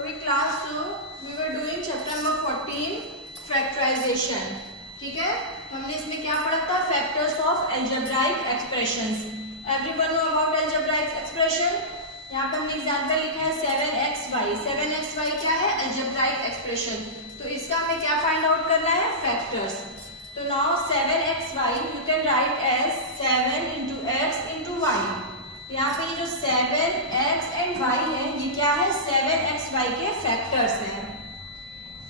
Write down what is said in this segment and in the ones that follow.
So in class 2 we were doing chapter number 14 factorization. ठीक है, हमने इसमें क्या पढ़ा था? Factors of algebraic expressions. Everyone know about algebraic expression? यहाँ पे हमने एग्जाम्पल लिखा है 7xy. 7xy क्या है? algebraic expression. तो इसका हमें क्या फाइंड आउट करना है? फैक्टर्स. तो now 7xy you can write as 7 into x into y. यहाँ पे ये जो 7x and y है ये क्या है? 7xy के फैक्टर्स हैं.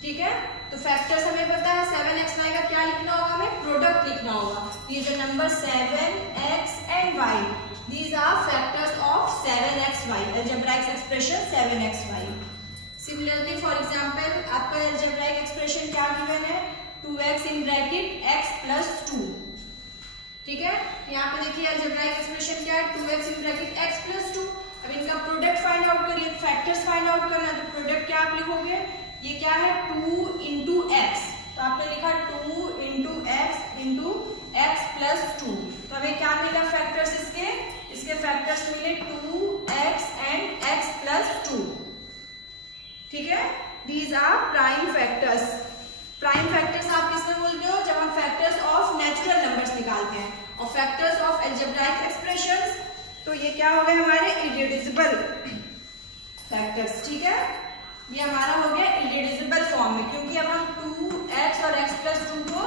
ठीक है, तो फैक्टर्स हमें पता है 7xy का क्या लिखना होगा? हमें प्रोडक्ट लिखना होगा. ये जो number 7x and y these are factors of 7xy. algebraic expression 7xy. Similarly for example आपका algebraic expression क्या गिवन है? 2x in bracket x plus 2. ठीक है, यहाँ पे देखिए algebraic expression क्या है? 2x in bracket x plus 2. अब इनका प्रोडक्ट फाइंड आउट करिए, फैक्टर्स फाइंड आउट करना है. तो प्रोडक्ट क्या आप लिखोगे? ये क्या है? 2 into x. तो आपने लिखा 2 into x into x plus 2. तो हमें क्या मिला फैक्टर्स? इसके फैक्टर्स मिले 2x and x plus 2. ठीक है, these are prime factors. Prime factors आप किसमें बोलते हो? जब हम फैक्टर्स ऑफ नेचुरल नंबर्स निकालते हैं. और फैक्टर्स ऑफ algebraic expressions तो ये क्या हो गए हमारे? इररेड्यूसिबल फैक्टर्स. ठीक है, ये हमारा हो गया इररेड्यूसिबल फॉर्म में, क्योंकि अब हम 2x और x plus 2 को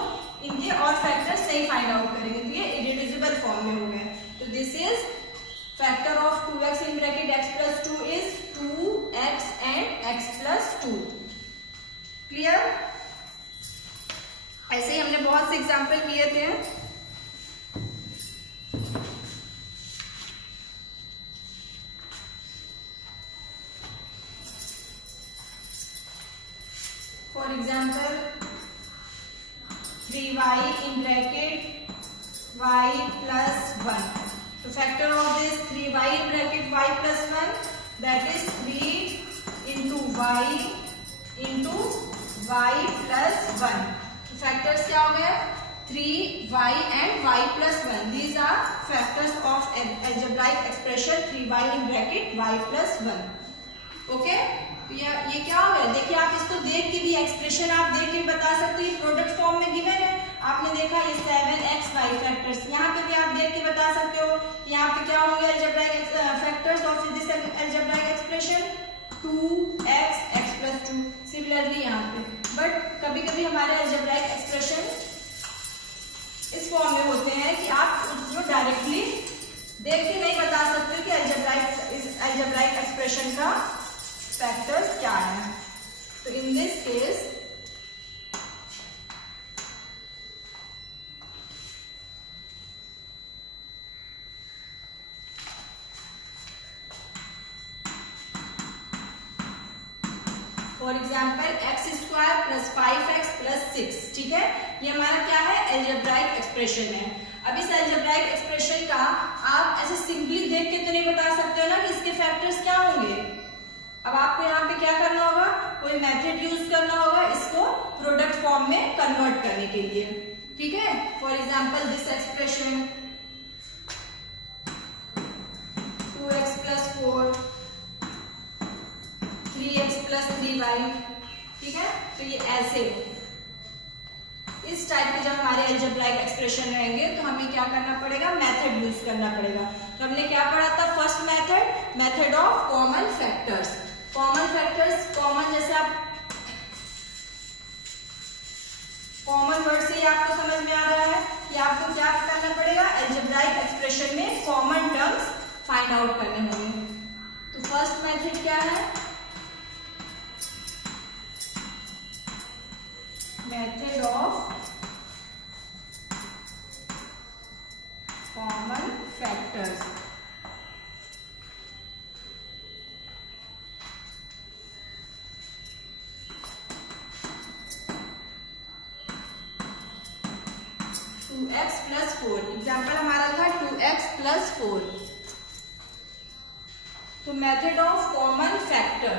इनके और फैक्टर्स नहीं फाइंड आउट करेंगे, तो ये इररेड्यूसिबल फॉर्म में हो गए. तो this is factor of 2x in bracket x plus 2 is 2x and x plus 2. Clear? ऐसे ही हमने बहुत से एग्जाम्पल किए थे. For example 3y in bracket y plus 1. तो factor of this 3y in bracket y plus 1 that is 3 into y into y plus 1. Factors क्या हो गए? 3y and y plus 1. These are factors of algebraic expression 3y in bracket y plus 1. Okay, तो ये क्या हो गया? देखिए आप इसको देख के भी एक्सप्रेशन आप देख के बता सकते हैं. प्रोडक्ट फॉर्म में गिवन है, आपने देखा ये 7xy फैक्टर्स. यहाँ पे भी आप देख के बता सकते हो. यहाँ पे क्या होंगे algebraic factors of this algebraic expression? 2x x plus 2. Similarly यहाँ पे बट कभी कभी हमारे algebraic expression इस फॉर्म में होते हैं कि आप उसको डायरेक्टली देख के नहीं बता सकते कि algebraic expression का फैक्टर्स क्या है. तो in this case for example x square plus 5x plus 6. ठीक है, ये हमारा क्या है? algebraic एक्सप्रेशन है. अब इस algebraic एक्सप्रेशन का आप ऐसे सिंपली देख के तो नहीं बता सकते हो ना कि इसके फैक्टर्स क्या होंगे. अब आपको यहाँ पे क्या करना होगा? कोई मेथड यूज करना होगा इसको प्रोडक्ट फॉर्म में कन्वर्ट करने के लिए. ठीक है, for example this expression 2x plus 4 3x plus 3y. ठीक है, तो ये ऐसे इस टाइप के जब हमारे algebraic एक्सप्रेशन रहेंगे तो हमें क्या करना पड़ेगा? मेथड यूज करना पड़ेगा. तो हमने क्या पढ़ा था? First method of common factors. Common factors, common जैसे आप कॉमन वर्ड से ही आपको समझ में आ रहा है कि आपको क्या करना पड़ेगा? algebraic एक्सप्रेशन में कॉमन टर्म्स फाइंड आउट करने होंगे. तो फर्स्ट मेथड क्या है? Method of common factors. x plus 4. Example हमारा था 2x plus 4. तो method of common factor.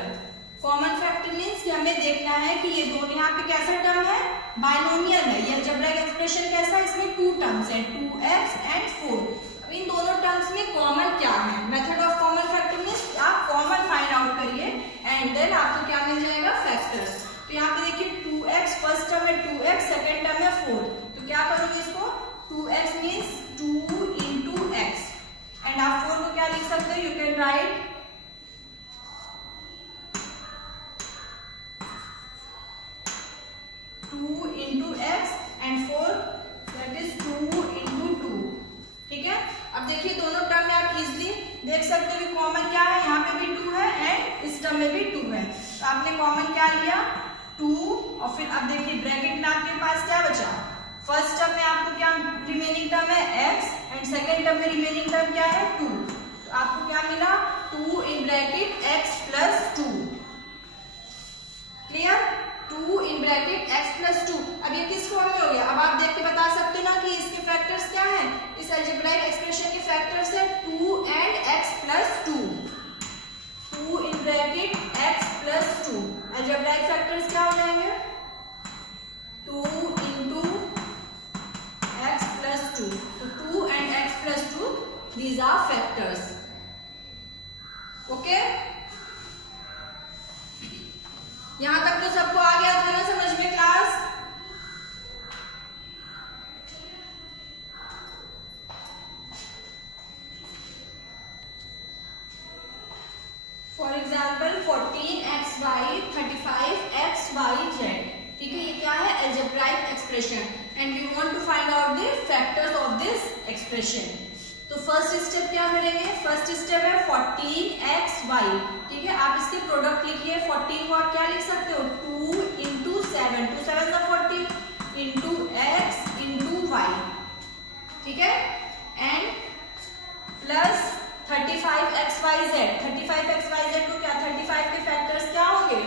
Common factor means कि हमें देखना है कि ये दोनों यहाँ पे कैसा टर्म है? बाइनोमियल है. ये algebraic एक्सप्रेशन कैसा है? इसमें 2 टर्म्स है 2x and 4. अब इन दोनों टर्म्स में कॉमन क्या है? Method of common factor means आप कॉमन फाइंड आउट करिए एंड देन आपको क्या right 2 into x and 4 that is 2 into 2. ठीक है, अब देखिए दोनों टर्म में आप इजिली देख सकते हो कि कॉमन क्या है, यहाँ पे भी 2 है एंड इस टर्म में भी 2 है, तो आपने कॉमन क्या लिया 2 और फिर अब देखिए ब्रैकेट में आपके पास क्या बचा, फर्स्ट टर्म में आपको क्या रिमेनिंग टर्म है x एंड सेकेंड टर्म में रिमेनिंग टर्म क्या है 2, तो आपको क्या मिला 2 in bracket x plus 2. Clear, 2 in bracket x plus 2. अब ये किस फॉर्म में हो गया, अब आप देख के बता सकते हो ना कि इसके फैक्टर्स क्या हैं, इस अलजेब्राइक एक्सप्रेशन के फैक्टर्स है 2 and x plus 2. 2 in bracket x plus 2, algebraic factors क्या हो जाएंगे 2 इंटू x प्लस 2. तो 2 and x plus 2 these are factors. Okay, यहां तक तो सबको आ गया था ना समझ में class. For example 14xy 35xyz. ठीक है, ये क्या है algebraic expression and we want to find out the factors of this expression. तो फर्स्ट स्टेप क्या करेंगे, फर्स्ट स्टेप है 14xy. ठीक है, आप इसके प्रोडक्ट लिखिए, 14 को आप क्या लिख सकते हो 2 into 7, 2 7 40 into x into y. ठीक है, एंड प्लस 35xyz. 35xyz को क्या 35 के फैक्टर्स क्या होंगे,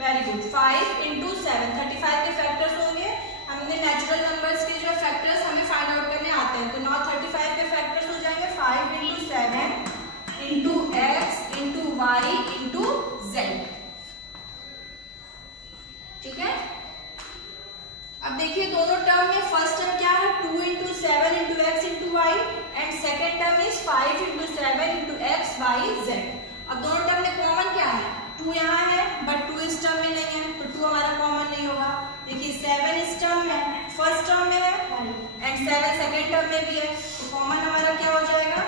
वेरी गुड 5 इंटू 7. 35 के फैक्टर्स होंगे. हमने नेचुरल नंबर्स के जो फैक्टर्स हमें फाइंड आउट करने आते हैं, तो नॉ 35 के फैक्टर्स हो जाएंगे 5 into 7 into x into y into z. ठीक है, अब देखिए दोनों टर्म में फर्स्ट टर्म क्या है 2 into 7 into x into y and second term is 5 into 7 into x y z. अब दोनों टर्म में कॉमन क्या है 2 यहाँ है बट 2 इस टर्म में नहीं है, तो 2 हमारा कॉमन नहीं होगा. देखिए 7 इस टर्म में फर्स्ट टर्म में है एंड 7 सेकेंड टर्म में भी है, तो कॉमन हमारा क्या हो जाएगा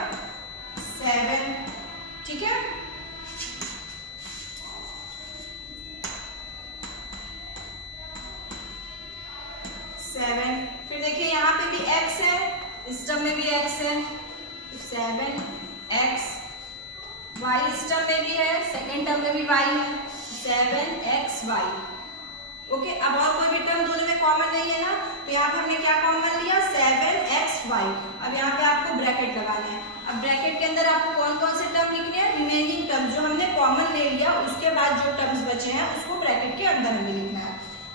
7. ठीक है, फिर देखिए यहाँ पे भी x है, इस टर्म में भी x है, तो 7x. y इस टर्म में भी है, सेकेंड टर्म में भी y है, 7xy. ओके, अब और कोई भी टर्म दोनों में कॉमन नहीं है ना, तो यहाँ पे हमने क्या कॉमन लिया 7xy. अब यहाँ पे आपको ब्रैकेट लगाने हैं. अब ब्रैकेट के अंदर आपको कौन कौन से टर्म लिखने हैं, रिमेनिंग टर्म जो हमने कॉमन ले लिया उसके बाद जो टर्म्स बचे हैं उसको ब्रैकेट के अंदर हमें लिखना है.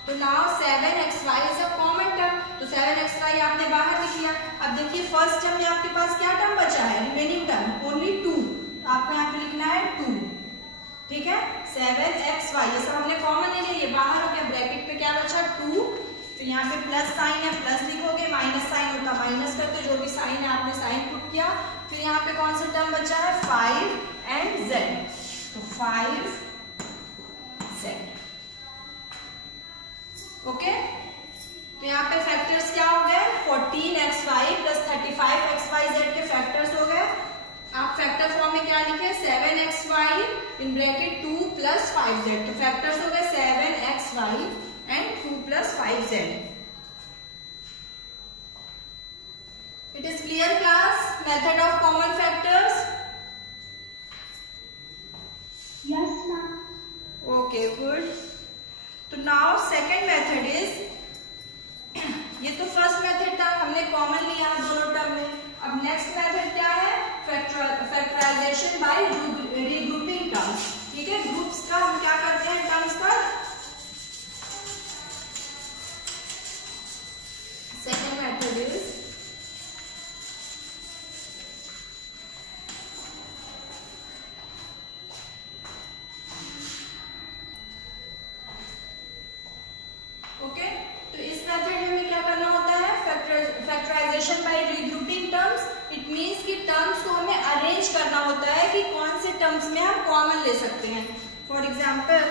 तो now 7xy is a common term, तो 7xy आपने बाहर लिख लिया. अब देखिए फर्स्ट टर्म में आपके पास क्या टर्म बचा है, रिमेनिंग टर्म ओनली 2, तो आपको यहाँ पे लिखना है 2. ठीक है, 7xy ये सब हमने कॉमन ले लिया, बाहर हो गया. ब्रैकेट पे क्या बचा 2, तो यहाँ पे प्लस साइन है प्लस लिखोगे, माइनस साइन होता माइनस करते, जो भी साइन है आपने साइन पुट किया. फिर यहाँ पे कौन सा टर्म बचा है 5 एंड z, तो 5z. ओके, तो यहाँ पे फैक्टर्स क्या हो गए 14xy प्लस 35xyz के फैक्टर्स हो गए. आप फैक्टर फॉर्म में क्या लिखे 7xy in bracket 2 plus 5z, तो फैक्टर्स हो गए 7xy and 2 plus 5z. It is clear class, method of common factors. Yes ma'am. Okay good. तो नाउ सेकेंड मेथड इज, ये तो फर्स्ट मेथड था, हमने कॉमन लिया दोनों टर्म में. अब नेक्स्ट मेथड क्या है फैक्टराइजेशन बाय रीग्रुपिंग टर्म्स. ठीक है, ग्रुप्स का हम क्या करते हैं टर्म्स का. सेकेंड मेथड इज ओके, तो इस मेथड में हमें क्या करना होता है factorisation by regrouping terms. It means कि टर्म्स को हमें अरेंज करना होता है कि कौन से टर्म्स में हम कॉमन ले सकते हैं. फॉर एग्जाम्पल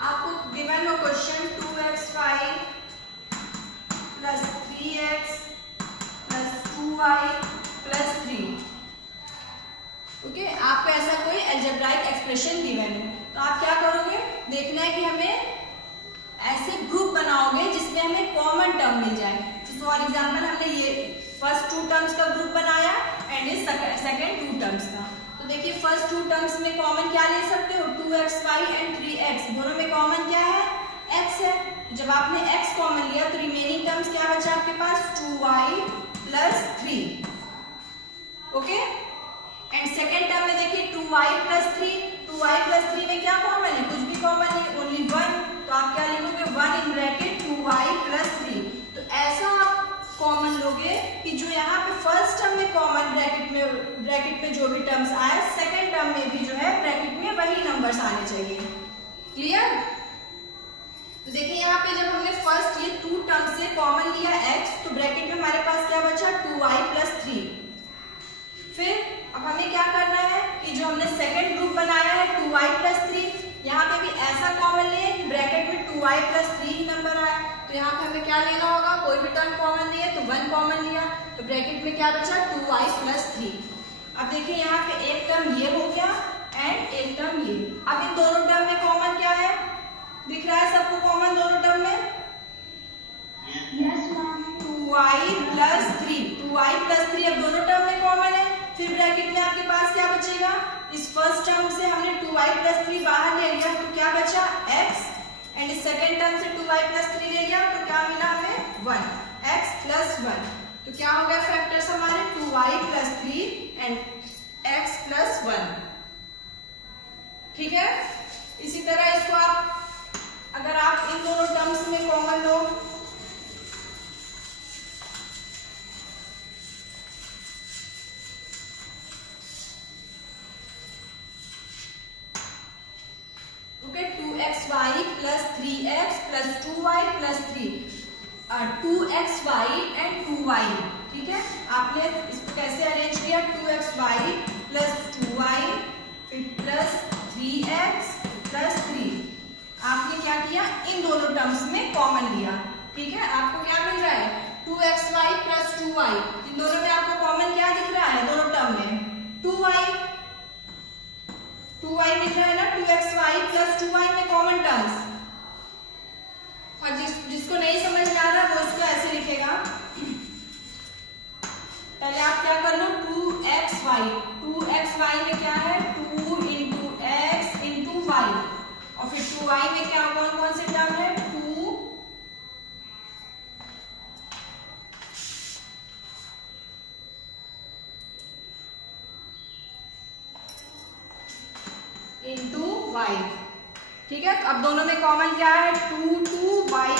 आपको गिवन हो question 2xy plus 3 3x plus 2y plus 3। Okay, आपको ऐसा कोई अलजेब्राइक एक्सप्रेशन गिवन है तो आप क्या करोगे, देखना है कि हमें ऐसे ग्रुप बनाओगे जिसमें हमें कॉमन टर्म मिल जाए। तो फॉर एग्जांपल हमने ये फर्स्ट 2 टर्म्स का ग्रुप बनाया एंड इस सेकंड 2 टर्म्स का। तो देखिए फर्स्ट 2 टर्म्स में कॉमन क्या ले सकते हो, 2xy एंड 3x, दोनों में कॉमन क्या है, x है। तो जब आपने x कॉमन लिया तो रिमेनिंग टर्म्स क्या बचा आपके पास, 2y plus 3। Okay, and second term में देखिए 2y प्लस 3, 2y प्लस 3 में क्या कॉमन है, कुछ भी कॉमन नहीं, ओनली 1। तो आप क्या लिखोगे, 1 इन ब्रैकेट 2y प्लस 3। तो ऐसा आप कॉमन लोगे कि जो यहाँ पे फर्स्ट टर्म में कॉमन ब्रैकेट में जो भी टर्म्स आए, सेकेंड टर्म में भी जो है ब्रैकेट में वही नंबर्स आने चाहिए। क्लियर? तो देखिए यहाँ पे जब हमने फर्स्ट ये 2 टर्म से कॉमन लिया x, तो ब्रैकेट में हमारे पास क्या बचा, 2y प्लस 3। फिर अब हमें क्या करना है कि जो हमने सेकंड ग्रुप बनाया है 2y प्लस 3, यहाँ पे भी ऐसा कॉमन ले कि ब्रैकेट में 2y प्लस 3 ही नंबर आया। तो यहाँ पे हमें क्या लेना होगा, कोई भी टर्म कॉमन नहीं है तो 1 कॉमन लिया, तो ब्रैकेट में क्या बचा, 2y प्लस 3। अब देखिए यहाँ पे एक टर्म ये हो गया एंड एक टर्म ये। अब इन दोनों टर्म में कॉमन क्या है, दिख रहा है सबको कॉमन दोनों टर्म में, Yes, ma'am. 2y plus 3, 2y plus 3 अब दोनों टर्म में कॉमन है। फिर ब्रैकेट में आपके पास क्या बचेगा, इस फर्स्ट टर्म से हमने 2y प्लस 3 बाहर ले लिया तो क्या बचा, x, एंड इस सेकेंड टर्म से 2y प्लस 3 ले लिया तो क्या मिला हमें, 1, x प्लस 1। तो क्या हो गया फैक्टर्स हमारे, 2y plus 3 and x plus 1। ठीक है, इसी तरह इसको आप अगर आप इन दोनों टर्म्स में common low, okay, 2xy plus 3x plus 2y plus 3, 2xy and 2y। ठीक है, आपने इसको कैसे अरेंज किया, 2xy प्लस 2y फिर प्लस 3x प्लस 3। आपने क्या किया, इन दोनों टर्म्स में कॉमन लिया। ठीक है, आपको क्या मिल रहा है, 2xy प्लस 2y, इन दोनों में आपको कॉमन क्या दिख रहा है, दोनों टर्म में 2y मिल रहा है ना, 2xy प्लस 2y में कॉमन टर्म्स। और जिसको नहीं समझ में आ रहा वो इसको ऐसे लिखेगा, पहले आप क्या कर लो, 2xy में क्या है, 2 इंटू एक्स इंटू वाई, और फिर 2y में क्या कौन कौन से टर्म है, 2 इंटू वाई। ठीक है, तो अब दोनों में कॉमन क्या है, 2y।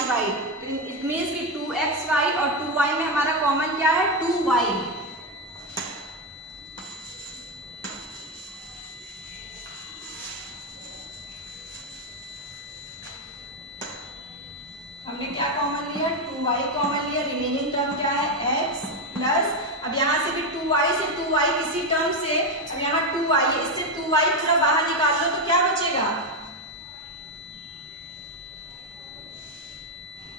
तो इट मीन्स कि 2xy और 2y में हमारा कॉमन क्या है, 2y। हमने क्या कॉमन लिया, 2y कॉमन लिया, रिमेनिंग टर्म क्या है, x प्लस, अब यहाँ से भी 2y से 2y किसी टर्म से, अब यहाँ 2y है, इससे 2y पूरा बाहर निकाल लो तो क्या बचेगा,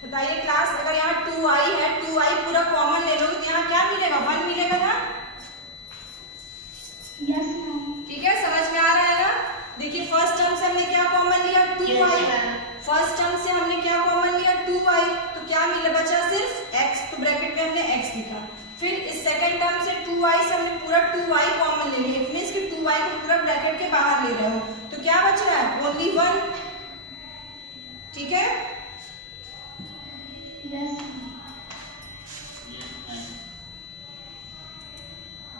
बताइए क्लास। अगर यहाँ 2y है, 2y पूरा कॉमन ले लोगे तो यहाँ क्या मिलेगा, 1 मिलेगा ना। Yes, ma'am. ठीक है, समझ में आ रहा है ना। देखिए फर्स्ट टर्म से हमने क्या कॉमन लिया, 2y। फर्स्ट टर्म से हमने क्या कॉमन लिया, 2y, तो क्या मिला, बचा सिर्फ x, तो ब्रैकेट में हमने x लिखा। फिर इस सेकंड टर्म से 2y से हमने पूरा 2y कॉमन ले लिया, इट मींस कि 2y को पूरा ब्रैकेट के बाहर ले रहे हो, तो क्या बच रहा है, ओनली 1। ठीक है, Yes.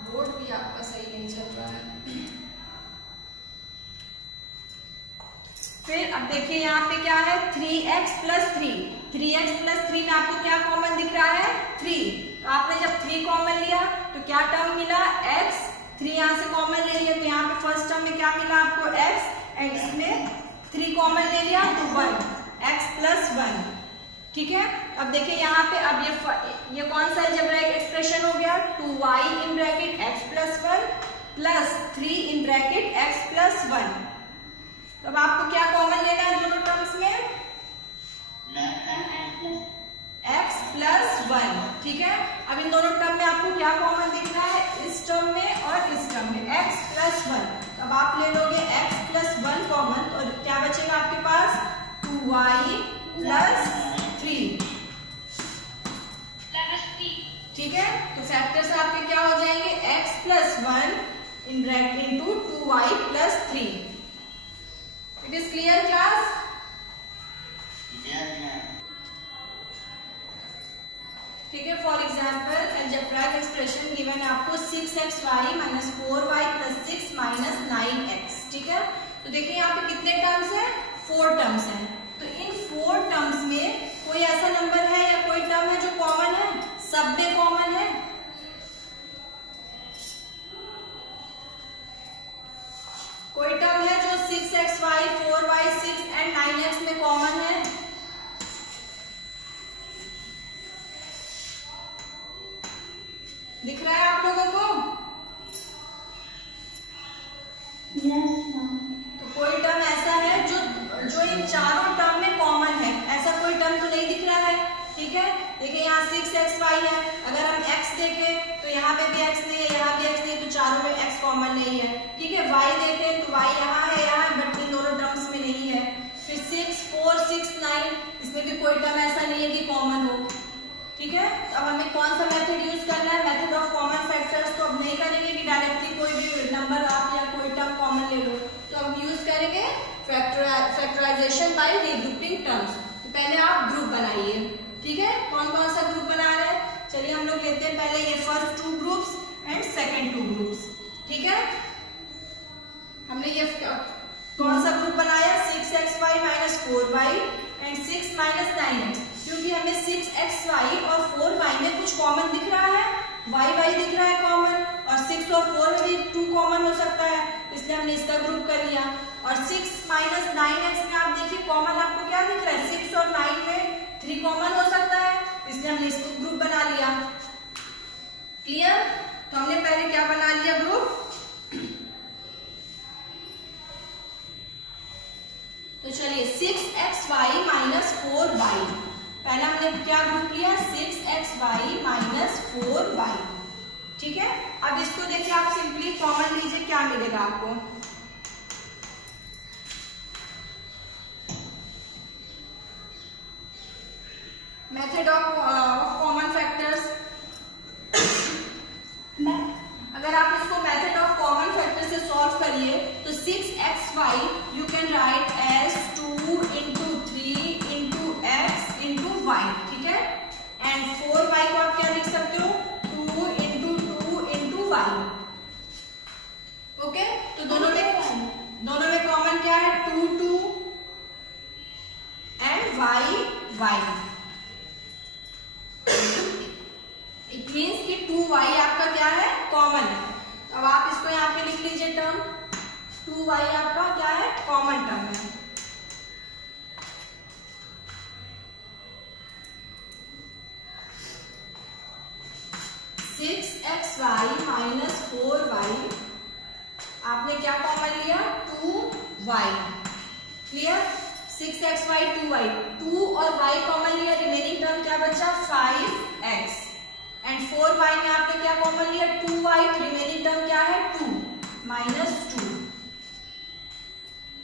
बोर्ड भी आपका सही नहीं चल रहा है। फिर अब देखिए यहाँ पे क्या है, 3x प्लस 3, 3x प्लस 3 में आपको क्या कॉमन दिख रहा है, 3। तो आपने जब 3 कॉमन लिया तो क्या टर्म मिला, x, 3 यहाँ से कॉमन ले लिया तो यहाँ पे फर्स्ट टर्म में क्या मिला आपको, x, एंड इसमें 3 कॉमन ले लिया तो 1, x प्लस 1। ठीक है, अब देखिए यहाँ पे अब ये कौन सा अलजेब्राइक एक्सप्रेशन हो गया, 2y in bracket x plus 1 plus 3 in bracket x plus 1। तो अब आपको क्या कॉमन लेना है दोनों टर्म्स में, x प्लस 1। ठीक है। अब इन दोनों टर्म में आपको क्या कॉमन दिख रहा है, इस टर्म में और इस टर्म में x प्लस 1। अब आप ले लोगे x प्लस 1 कॉमन, तो क्या बचेगा आपके पास 2y प्लस 3, ठीक है। तो फैक्टर्स आपके क्या हो जाएंगे, x plus 1 in bracket into 2y plus 3। It is clear class? ठीक है। For example algebraic expression given है आपको 6xy minus 4y plus 6 minus 9x, ठीक है। तो देखिए यहाँ पे कितने टर्म्स हैं, 4 टर्म्स हैं। तो इन 4 टर्म्स में कोई ऐसा नंबर है या कोई टर्म है जो कॉमन है, सब में कॉमन है। कोई टर्म है जो 6xy 4y 6 एंड 9x में कॉमन है? दिख रहा है आप लोगों को? Yes, ma'am. तो कोई टर्म ऐसा है जो इन चारों टर्म में कॉमन है, ऐसा कोई टर्म तो नहीं दिख रहा है, ठीक है। देखिए यहाँ 6xy है, अगर हम x देखें तो यहाँ पे भी x नहीं है, यहाँ भी x नहीं है, तो चारों में x कॉमन नहीं है, ठीक है। y देखें तो y यहाँ है, यहाँ है, बट इन दोनों टर्म्स में नहीं है। फिर 6 4 6 9, इसमें भी कोई टर्म ऐसा नहीं है कि कॉमन हो, ठीक है। अब हमें कौन सा मेथड यूज करना है, मेथड ऑफ कॉमन फैक्टर्स। तो अब नहीं करेंगे कि डायरेक्टली कोई भी नंबर आप या कोई टर्म कॉमन ले लो, तो अब यूज करेंगे फैक्टराइजेशन बाय रीग्रुपिंग टर्म्स। तो पहले आप ग्रुप बनाइए, ठीक है। कौन कौन सा ग्रुप बना रहे हैं, चलिए हम लोग लेते हैं पहले ये first 2 groups and second 2 groups, ठीक है। हमने ये कौन सा ग्रुप बनाया, 6xy minus 4y and 6 minus 9x, क्योंकि हमें 6xy और 4y में कुछ कॉमन दिख रहा है, y दिख रहा है कॉमन, और 6 और 4 में भी 2 कॉमन हो सकता है, इसलिए हमने इसका ग्रुप कर लिया। और 6 माइनस 9x में आप देखिए कॉमन आपको क्या दिख रहा है, 6 और 9 में 3 कॉमन हो सकता है, इसलिए हमने इसको ग्रुप बना लिया। क्लियर? तो हमने पहले क्या बना लिया, ग्रुप। तो चलिए 6xy माइनस 4y, पहला हमने क्या ग्रुप लिया, 6xy माइनस 4y, ठीक है। अब इसको देखिए आप सिंपली कॉमन लीजिए, क्या मिलेगा आपको, मेथड ऑफ कॉमन फैक्टर्स। अगर आप इसको मेथड ऑफ कॉमन फैक्टर से सॉल्व करिए तो 6xy you can write as 2 into 3 into x into y, ठीक है। एंड 4y को आप क्या लिख सकते हो, 2 into 2 into y, ओके। तो दोनों में कॉमन क्या है, 2 2 एंड y। इट मीन्स कि 2y आपका क्या है, कॉमन है। अब आप इसको यहाँ पे लिख लीजिए, टर्म 2y आपका क्या है, कॉमन टर्म है। Six x y minus 4y, आपने क्या कॉमन लिया, 2y, क्लियर। 6xy 2y, 2 और y कॉमन लिया, रिमेनिंग टर्म क्या बचा, 5x। एंड 4y में आपने क्या कॉमन लिया, 2y, रिमेनिंग टर्म क्या है, 2 माइनस 2।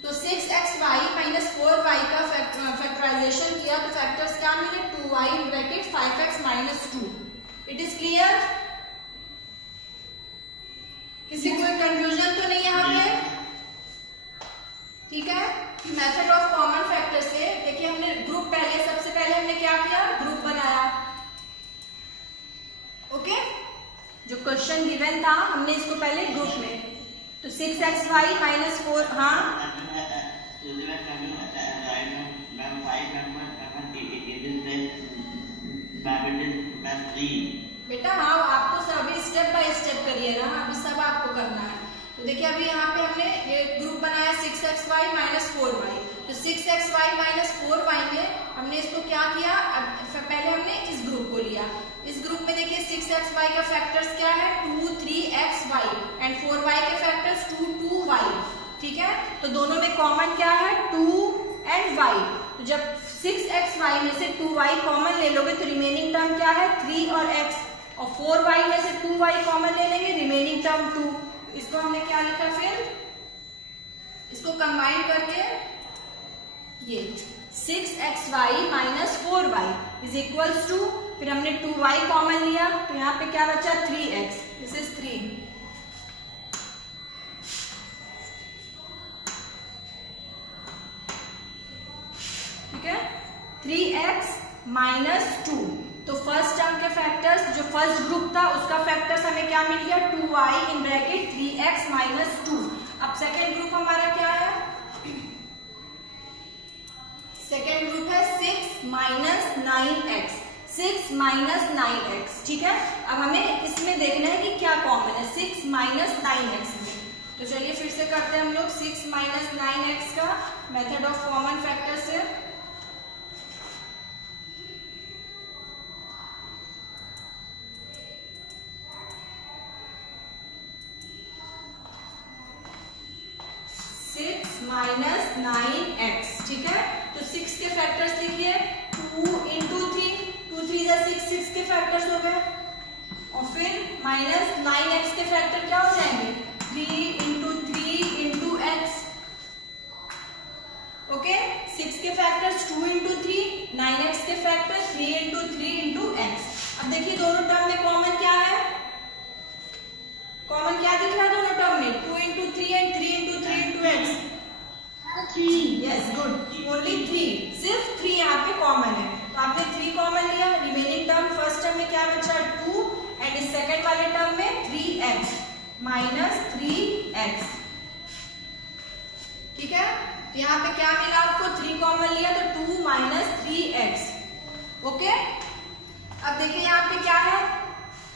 तो 6xy माइनस 4y का फैक्टराइजेशन किया तो फैक्टर्स क्या मिले, 2y bracket 5x minus 2। It is clear? किसी कोई कंफ्यूजन तो नहीं यहाँ पे? ठीक है। मेथड ऑफ कॉमन फैक्टर से देखिए हमने ग्रुप पहले, सबसे पहले हमने क्या किया, ग्रुप बनाया, ओके। जो क्वेश्चन गिवन था हमने इसको पहले ग्रुप में, तो 6xy माइनस 4, हाँ बेटा, हाँ आप तो सभी स्टेप बाय स्टेप करिए ना, अभी सब आपको करना है। तो देखिए अभी यहाँ पे हमने ये ग्रुप बनाया 6xy माइनस 4y, तो 6xy माइनस 4y में हमने इसको क्या किया, पहले हमने इस ग्रुप को लिया। इस ग्रुप में देखिए 6xy का फैक्टर्स क्या है, 2 3xy एंड 4y के फैक्टर्स 2 2y, ठीक है। तो दोनों में कॉमन क्या है, 2 एंड y। तो जब 6xy में से 2y कॉमन ले लोगे तो रिमेनिंग टर्म क्या है 3 और x, और 4y में से 2y कॉमन ले लेंगे, रिमेनिंग टर्म 2। इसको हमने क्या लिखा, फिर इसको कंबाइन करके ये 6xy minus 4y is equals to, फिर हमने 2y कॉमन लिया तो यहाँ पे क्या बचा 3x, दिस इज 3। ठीक है, 3x माइनस 2। तो फर्स्ट टर्म के फैक्टर्स, जो फर्स्ट ग्रुप था उसका फैक्टर्स हमें क्या मिल गया 2y in bracket 3x minus 2। अब सेकेंड ग्रुप हमारा क्या है, सेकेंड ग्रुप है 6 माइनस 9x, 6 माइनस 9x। ठीक है, अब हमें इसमें देखना है कि क्या कॉमन है 6 माइनस 9x में। तो चलिए फिर से करते हैं हम लोग 6 माइनस 9x का मेथड ऑफ कॉमन फैक्टर से। माइनस 9x, ठीक है। तो 6 के फैक्टर्स लिखिए 2 इंटू 3, 2 3 जा 6, 6 के फैक्टर्स हो गए, और फिर माइनस 9x के फैक्टर क्या हो जाएंगे 3 इंटू 3 इंटू x। ओके, 6 के फैक्टर्स 2 इंटू 3, 9x के फैक्टर 3 इंटू 3 इंटू x। अब देखिए दोनों टर्म में कॉमन क्या है, कॉमन क्या दिख रहा है दोनों टर्म में 2 into 3 and 3 into 3 into x। 3, yes good, only 3, सिर्फ 3 यहाँ पे कॉमन है। तो आपने 3 कॉमन लिया, रिमेनिंग टर्म फर्स्ट टर्म में क्या बचा 2 एंड इस सेकंड वाले टर्म में 3x माइनस 3x। ठीक है, तो यहाँ पे क्या मिला आपको 3 कॉमन लिया तो 2 माइनस 3x। ओके, अब देखिए यहाँ पे क्या है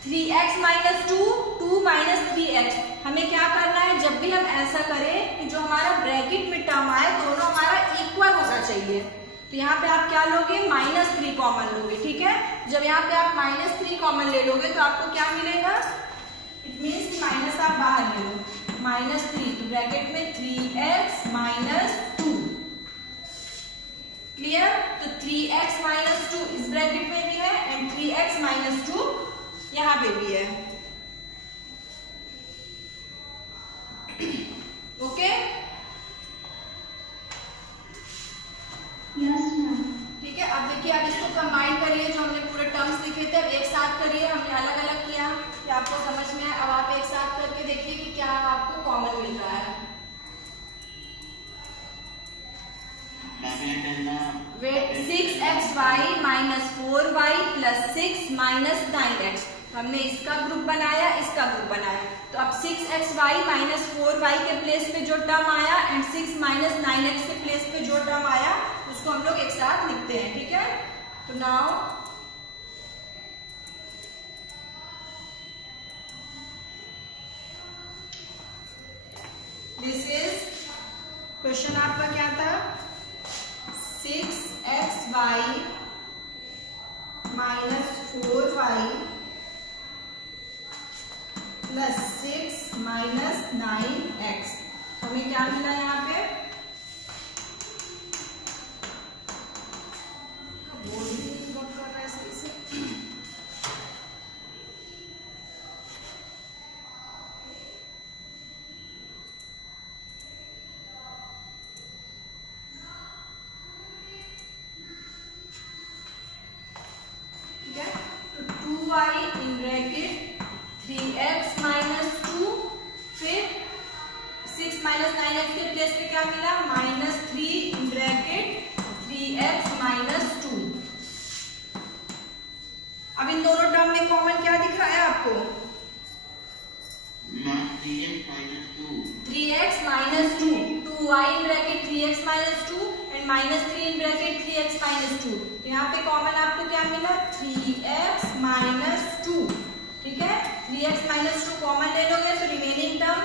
3x माइनस 2, 2 माइनस 3x। हमें क्या करना है, जब भी हम ऐसा करें कि जो हमारा ब्रैकेट में टर्म आए दोनों हमारा इक्वल होना चाहिए। तो यहाँ पे आप क्या लोगे -3 कॉमन लोगे। ठीक है, जब यहाँ पे आप -3 कॉमन ले लोगे तो आपको क्या मिलेगा, इट मीन्स कि माइनस आप बाहर ले लो -3, तो ब्रैकेट में 3x माइनस 2। क्लियर, तो 3x माइनस 2 इस ब्रैकेट में भी है एंड 3x माइनस 2 यहाँ पे भी है। Okay, yes ma'am. ठीक है, अब देखिए आप इसको कंबाइन करिए, जो हमने पूरे टर्म्स लिखे थे अब एक साथ करिए। हमने अलग अलग किया कि आपको समझ में आए। अब आप एक साथ करके देखिए कि क्या आपको कॉमन मिल रहा है। Wait 6xy minus 4y plus 6 minus 9x। हमने इसका ग्रुप बनाया, इसका ग्रुप बनाया। तो अब 6xy माइनस 4y के प्लेस पे जो टर्म आया एंड 6 माइनस 9x के प्लेस पे जो टर्म आया उसको हम लोग एक साथ लिखते हैं। ठीक है, तो नाउ दिस इज क्वेश्चन आपका क्या था 6xy minus 4y plus 6 minus 9x। हमें क्या मिला यहाँ पे बोर्ड भी वर्क कर रहा है सही से। ठीक है, तो 2y in bracket 3x minus 2, फिर 6 माइनस 9x के प्लेस पे क्या मिला -3 इन ब्रैकेट 3x माइनस 2। अब इन दोनों टर्म में कॉमन क्या दिख रहा है आपको 3x minus 2, 2y in bracket 3x minus 2 and -3 in bracket 3x minus 2। तो यहाँ पे कॉमन आपको क्या मिला 3x माइनस 2। ठीक है, 3x माइनस 2 कॉमन ले लोगे तो रिमेनिंग टर्म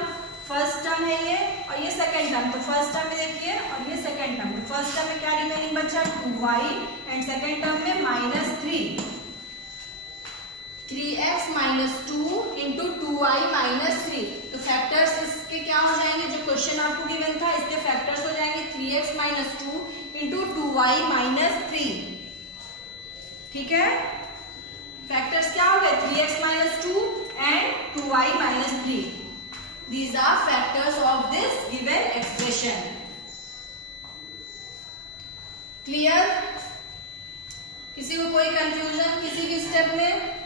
फर्स्ट टर्म है ये और ये सेकंड टर्म। तो फर्स्ट टर्म में देखिए और ये सेकंड टर्म। तो फर्स्ट टर्म में क्या रिमेनिंग बचा 2y एंड सेकंड टर्म में -3। 3x minus 2 into 2y minus 3। तो फैक्टर्स इसके क्या हो जाएंगे, जो क्वेश्चन आपको गिवन था इसके फैक्टर्स हो जाएंगे 3x minus 2 into 2y minus 3। ठीक है, फैक्टर्स क्या हो गए 3x minus 2 and 2y minus 3। These are factors of this given expression. Clear? किसी को कोई कंफ्यूजन किसी भी स्टेप में?